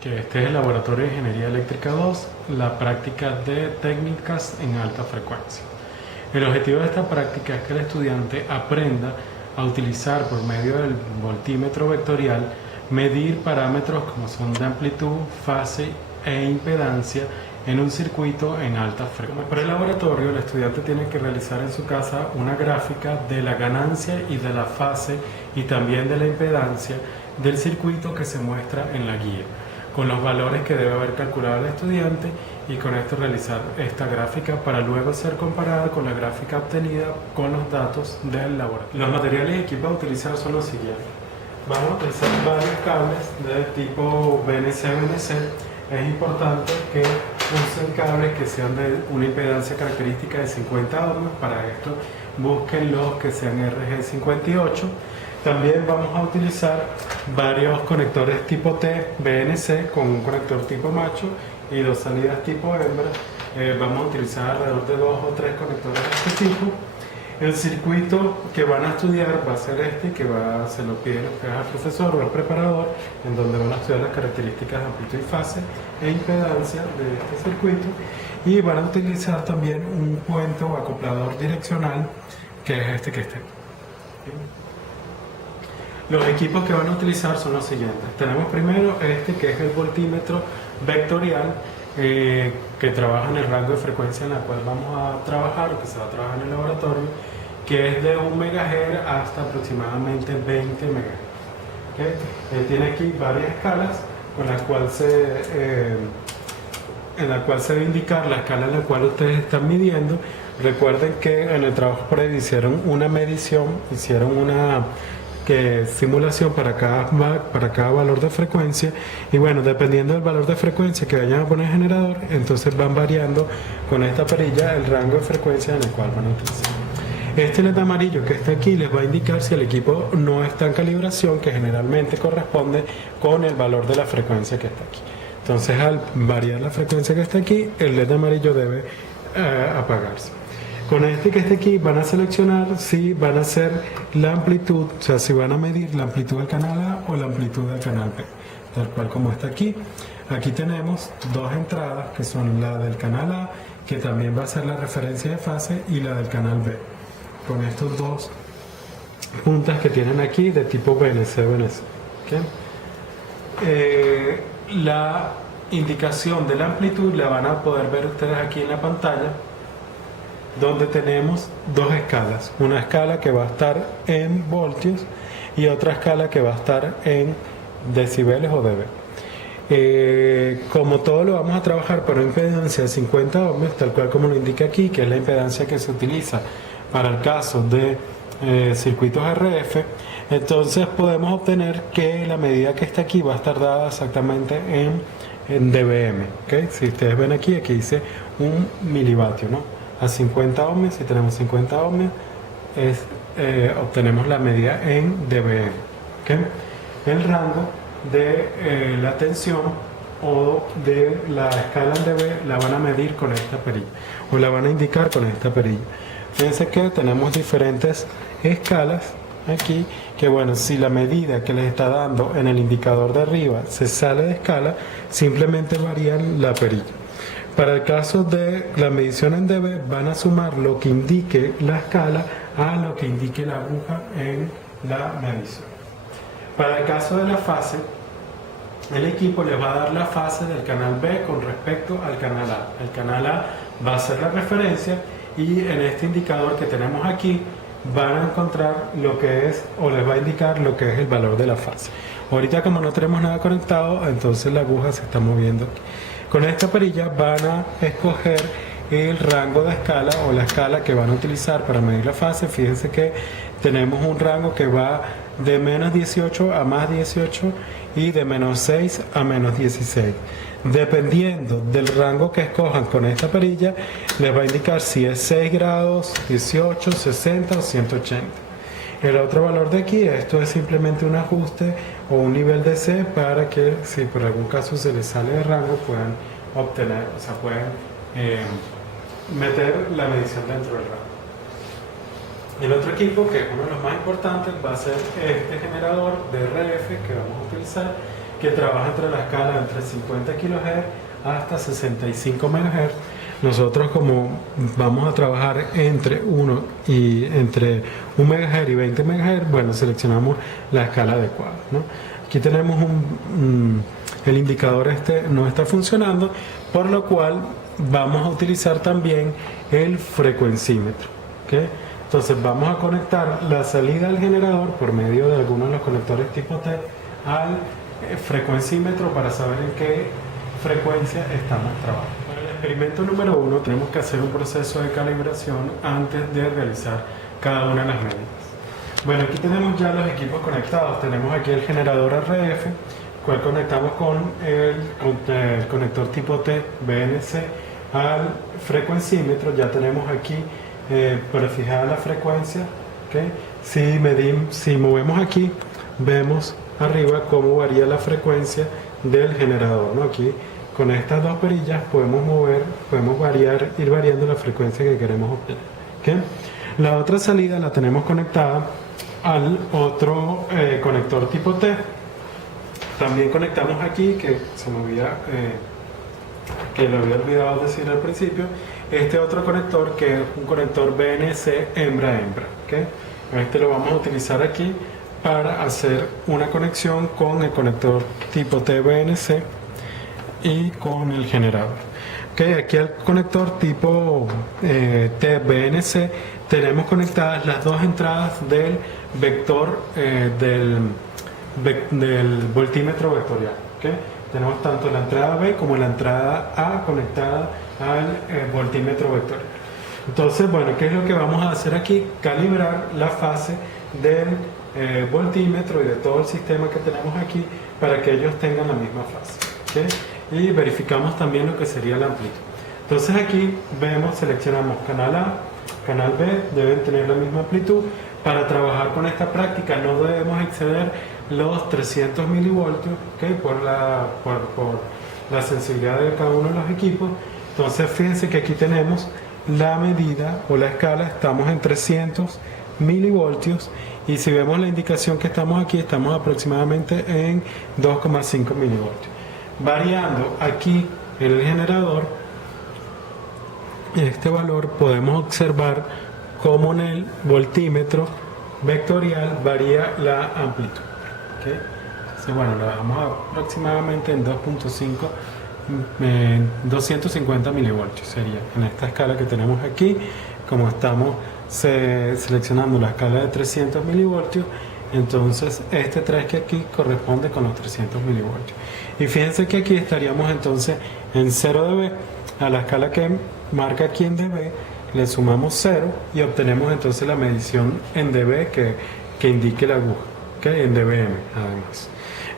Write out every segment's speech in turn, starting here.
Que este es el Laboratorio de Ingeniería Eléctrica 2, la práctica de técnicas en alta frecuencia. El objetivo de esta práctica es que el estudiante aprenda a utilizar por medio del voltímetro vectorial, medir parámetros como son de amplitud, fase e impedancia en un circuito en alta frecuencia. Para el laboratorio, el estudiante tiene que realizar en su casa una gráfica de la ganancia y de la fase y también de la impedancia del circuito que se muestra en la guía, con los valores que debe haber calculado el estudiante, y con esto realizar esta gráfica para luego ser comparada con la gráfica obtenida con los datos del laboratorio. Los materiales y equipos a utilizar son los siguientes. Vamos a utilizar varios cables de tipo BNC-BNC. Es importante que usen cables que sean de una impedancia característica de 50 ohms. Para esto busquen los que sean RG58. También vamos a utilizar varios conectores tipo T, BNC, con un conector tipo macho y dos salidas tipo hembra. Vamos a utilizar alrededor de 2 o 3 conectores de este tipo. El circuito que van a estudiar va a ser este, que se lo piden ustedes al profesor o al preparador, en donde van a estudiar las características de amplitud y fase e impedancia de este circuito, y van a utilizar también un puente o acoplador direccional, que es este que está aquí. Los equipos que van a utilizar son los siguientes. Tenemos primero este, que es el voltímetro vectorial, que trabaja en el rango de frecuencia en la cual vamos a trabajar, o que se va a trabajar en el laboratorio, que es de 1 MHz hasta aproximadamente 20 MHz. ¿Okay? Tiene aquí varias escalas con las cuales en la cual se va a indicar la escala en la cual ustedes están midiendo. Recuerden que en el trabajo previo hicieron una medición, hicieron una simulación para cada valor de frecuencia, y bueno, dependiendo del valor de frecuencia que vayan a poner en el generador, entonces van variando con esta perilla el rango de frecuencia en el cual van a utilizar. Este LED amarillo que está aquí les va a indicar si el equipo no está en calibración, que generalmente corresponde con el valor de la frecuencia que está aquí. Entonces, al variar la frecuencia que está aquí, el LED amarillo debe apagarse. Con este que está aquí van a seleccionar si van a hacer la amplitud, o sea, si van a medir la amplitud del canal A o la amplitud del canal B, tal cual como está aquí. Aquí tenemos dos entradas, que son la del canal A, que también va a ser la referencia de fase, y la del canal B, con estos dos puntas que tienen aquí de tipo BNC-BNC. ¿Okay? La indicación de la amplitud la van a poder ver ustedes aquí en la pantalla, donde tenemos dos escalas, una escala que va a estar en voltios y otra escala que va a estar en decibeles o dB. Como todo lo vamos a trabajar por una impedancia de 50 ohms, tal cual como lo indica aquí, que es la impedancia que se utiliza para el caso de circuitos RF, entonces podemos obtener que la medida que está aquí va a estar dada exactamente en dBm. ¿Okay? Si ustedes ven aquí, aquí dice 1 milivatio, ¿no? A 50 ohms, si tenemos 50 ohms, obtenemos la medida en dBm. ¿Okay? El rango de la tensión o de la escala en dB la van a medir con esta perilla, o la van a indicar con esta perilla. Fíjense que tenemos diferentes escalas aquí, que bueno, si la medida que les está dando en el indicador de arriba se sale de escala, simplemente varían la perilla. Para el caso de la medición en dB, van a sumar lo que indique la escala a lo que indique la aguja en la medición. Para el caso de la fase, el equipo les va a dar la fase del canal B con respecto al canal A. El canal A va a ser la referencia, y en este indicador que tenemos aquí van a encontrar lo que es, o les va a indicar lo que es el valor de la fase. Ahorita, como no tenemos nada conectado, entonces la aguja se está moviendo aquí. Con esta perilla van a escoger el rango de escala o la escala que van a utilizar para medir la fase. Fíjense que tenemos un rango que va de menos 18 a más 18 y de menos 6 a menos 16. Dependiendo del rango que escojan con esta perilla, les va a indicar si es 6 grados, 18, 60 o 180. El otro valor de aquí, esto es simplemente un ajuste o un nivel de C para que, si por algún caso se les sale de rango, puedan obtener, o sea, pueden meter la medición dentro del rango. El otro equipo, que es uno de los más importantes, va a ser este generador de RF que vamos a utilizar, que trabaja entre la escala entre 50 kHz hasta 65 MHz. Nosotros, como vamos a trabajar entre 1 MHz y 20 MHz, bueno, seleccionamos la escala adecuada, ¿no? Aquí tenemos el indicador no está funcionando, por lo cual vamos a utilizar también el frecuencímetro, ¿okay? Entonces vamos a conectar la salida al generador por medio de algunos de los conectores tipo T al frecuencímetro para saber en qué frecuencia estamos trabajando. Para el experimento número 1 tenemos que hacer un proceso de calibración antes de realizar cada una de las medidas. Bueno, aquí tenemos ya los equipos conectados. Tenemos aquí el generador RF, cual conectamos con el conector tipo T BNC al frecuencímetro. Ya tenemos aquí prefijada la frecuencia, ¿okay? Si movemos aquí, vemos arriba cómo varía la frecuencia del generador, ¿no? Aquí con estas dos perillas podemos ir variando la frecuencia que queremos obtener, ¿okay? La otra salida la tenemos conectada al otro conector tipo T. También conectamos aquí, que lo había olvidado decir al principio, este otro conector que es un conector BNC hembra-hembra, ¿okay? Este lo vamos a utilizar aquí para hacer una conexión con el conector tipo T-BNC y con el generador. Okay, aquí al conector tipo T-BNC tenemos conectadas las dos entradas del vector del voltímetro vectorial. Okay. Tenemos tanto la entrada B como la entrada A conectada al voltímetro vectorial. Entonces, bueno, ¿qué es lo que vamos a hacer aquí? Calibrar la fase del voltímetro y de todo el sistema que tenemos aquí para que ellos tengan la misma fase, ¿okay? Y verificamos también lo que sería la amplitud. Entonces aquí seleccionamos canal A, canal B, deben tener la misma amplitud. Para trabajar con esta práctica no debemos exceder los 300 milivoltios, ¿okay? por la sensibilidad de cada uno de los equipos. Entonces fíjense que aquí tenemos la medida o la escala, estamos en 300 milivoltios, y si vemos la indicación que estamos aquí, estamos aproximadamente en 2,5 milivoltios. Variando aquí en el generador este valor, podemos observar cómo en el voltímetro vectorial varía la amplitud, ¿okay? Entonces, bueno, lo dejamos aproximadamente en 250 milivoltios sería en esta escala que tenemos aquí. Como estamos seleccionando la escala de 300 milivoltios, entonces este traje aquí corresponde con los 300 milivoltios. Y fíjense que aquí estaríamos entonces en 0 dB. A la escala que marca aquí en dB le sumamos 0 y obtenemos entonces la medición en dB que indique la aguja, ¿okay? En dBm además.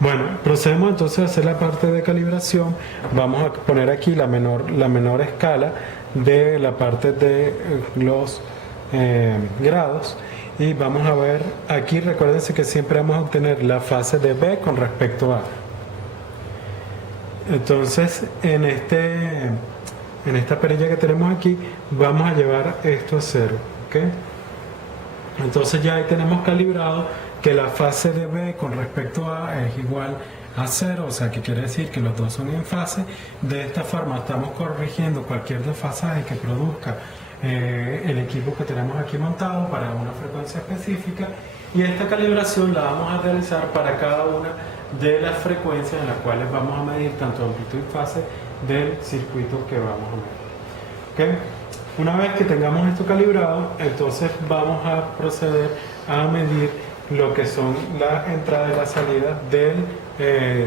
Bueno, procedemos entonces a hacer la parte de calibración. Vamos a poner aquí la menor escala de la parte de los grados, y vamos a ver aquí, recuérdense que siempre vamos a obtener la fase de B con respecto a A. Entonces en esta perilla que tenemos aquí vamos a llevar esto a 0, ¿okay? Entonces ya ahí tenemos calibrado que la fase de B con respecto a A es igual a 0, o sea que quiere decir que los dos son en fase. De esta forma estamos corrigiendo cualquier desfasaje que produzca el equipo que tenemos aquí montado para una frecuencia específica, y esta calibración la vamos a realizar para cada una de las frecuencias en las cuales vamos a medir tanto amplitud y fase del circuito que vamos a medir, ¿okay? Una vez que tengamos esto calibrado, entonces vamos a proceder a medir lo que son la entrada y la salida del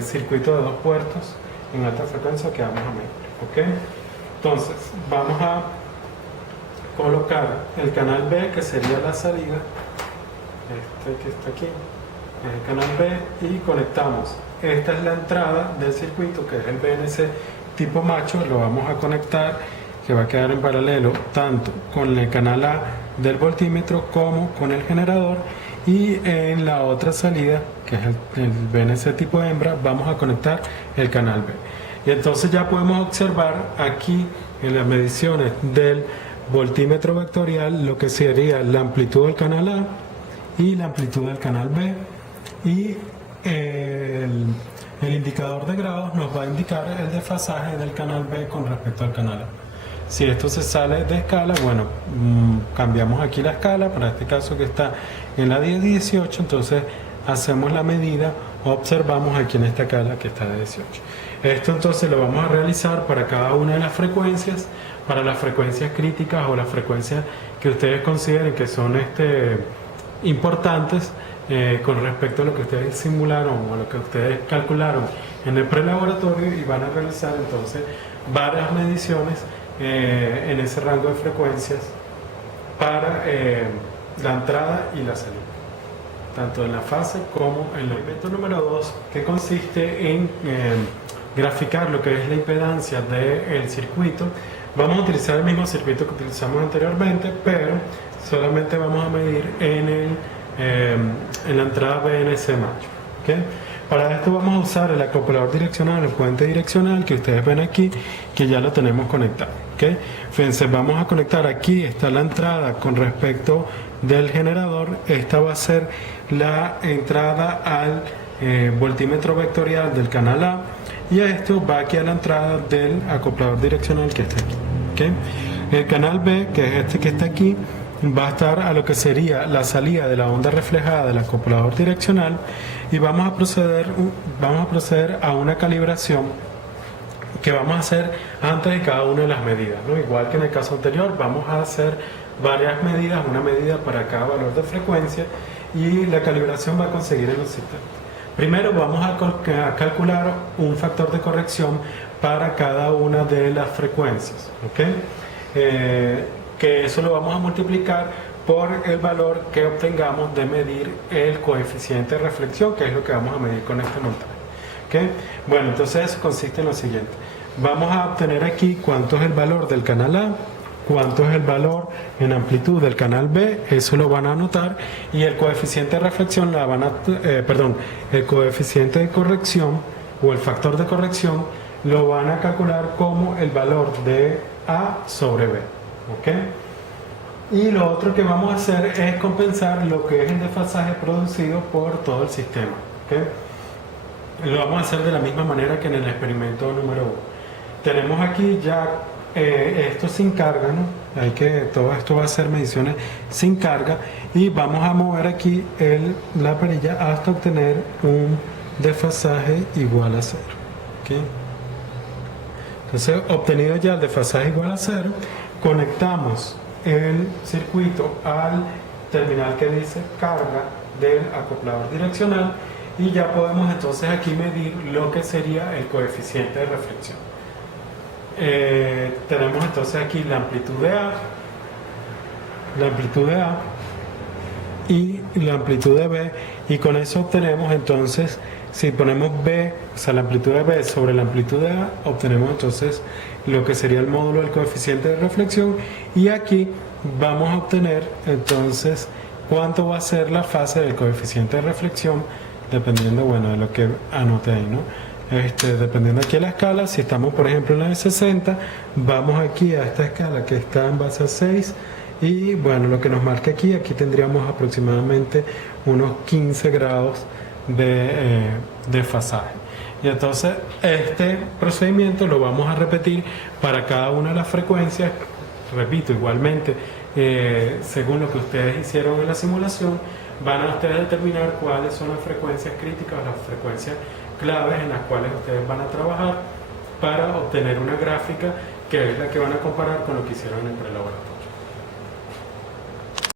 circuito de 2 puertos en alta frecuencia que vamos a medir, ¿okay? Entonces vamos a colocar el canal B, que sería la salida, este que está aquí, el canal B, y conectamos. Esta es la entrada del circuito, que es el BNC tipo macho. Lo vamos a conectar, que va a quedar en paralelo tanto con el canal A del voltímetro como con el generador, y en la otra salida, que es el BNC tipo hembra, vamos a conectar el canal B. Y entonces ya podemos observar aquí en las mediciones del voltímetro vectorial lo que sería la amplitud del canal A y la amplitud del canal B, y El indicador de grados nos va a indicar el desfasaje del canal B con respecto al canal A. Si esto se sale de escala, bueno, cambiamos aquí la escala, para este caso que está en la 10-18, entonces hacemos la medida, observamos aquí en esta escala que está de 18. Esto entonces lo vamos a realizar para cada una de las frecuencias, para las frecuencias críticas o las frecuencias que ustedes consideren que son importantes con respecto a lo que ustedes simularon o a lo que ustedes calcularon en el prelaboratorio, y van a realizar entonces varias mediciones en ese rango de frecuencias para la entrada y la salida, tanto en la fase como en el evento número 2, que consiste en graficar lo que es la impedancia del circuito. Vamos a utilizar el mismo circuito que utilizamos anteriormente, pero solamente vamos a medir en la entrada BNC macho. ¿Okay? Para esto vamos a usar el acoplador direccional, el puente direccional que ustedes ven aquí, que ya lo tenemos conectado. ¿Okay? Fíjense, vamos a conectar aquí, está la entrada con respecto del generador. Esta va a ser la entrada al voltímetro vectorial del canal A, y esto va aquí a la entrada del acoplador direccional que está aquí. ¿Okay? El canal B, que es este que está aquí, va a estar a lo que sería la salida de la onda reflejada del acoplador direccional, y vamos a proceder a una calibración que vamos a hacer antes de cada una de las medidas, ¿no? Igual que en el caso anterior, vamos a hacer varias medidas, una medida para cada valor de frecuencia, y la calibración va a conseguir en los sistemas. Primero vamos a calcular un factor de corrección para cada una de las frecuencias, ¿okay? Que eso lo vamos a multiplicar por el valor que obtengamos de medir el coeficiente de reflexión, que es lo que vamos a medir con este montaje. ¿Okay? Bueno, entonces eso consiste en lo siguiente. Vamos a obtener aquí cuánto es el valor del canal A, cuánto es el valor en amplitud del canal B, eso lo van a anotar, y el coeficiente de reflexión el coeficiente de corrección o el factor de corrección lo van a calcular como el valor de A sobre B. ¿Okay? Y lo otro que vamos a hacer es compensar lo que es el desfasaje producido por todo el sistema. ¿Okay? Lo vamos a hacer de la misma manera que en el experimento número 1. Tenemos aquí ya esto sin carga, ¿no? Todo esto va a ser mediciones sin carga, y vamos a mover aquí la perilla hasta obtener un desfasaje igual a 0. ¿Okay? Entonces, obtenido ya el desfasaje igual a 0, conectamos el circuito al terminal que dice carga del acoplador direccional, y ya podemos entonces aquí medir lo que sería el coeficiente de reflexión. Tenemos entonces aquí la amplitud de A y la amplitud de B, y con eso obtenemos entonces, si ponemos B, o sea, la amplitud de B sobre la amplitud de A, obtenemos entonces lo que sería el módulo del coeficiente de reflexión, y aquí vamos a obtener entonces cuánto va a ser la fase del coeficiente de reflexión, dependiendo, bueno, de lo que anote ahí, ¿no? Dependiendo aquí de la escala, si estamos por ejemplo en la de 60, vamos aquí a esta escala que está en base a 6, y bueno, lo que nos marca aquí tendríamos aproximadamente unos 15 grados de desfasaje. Y entonces este procedimiento lo vamos a repetir para cada una de las frecuencias, repito, igualmente según lo que ustedes hicieron en la simulación, van a ustedes determinar cuáles son las frecuencias críticas, las frecuencias claves en las cuales ustedes van a trabajar para obtener una gráfica que es la que van a comparar con lo que hicieron en el prelaboratorio.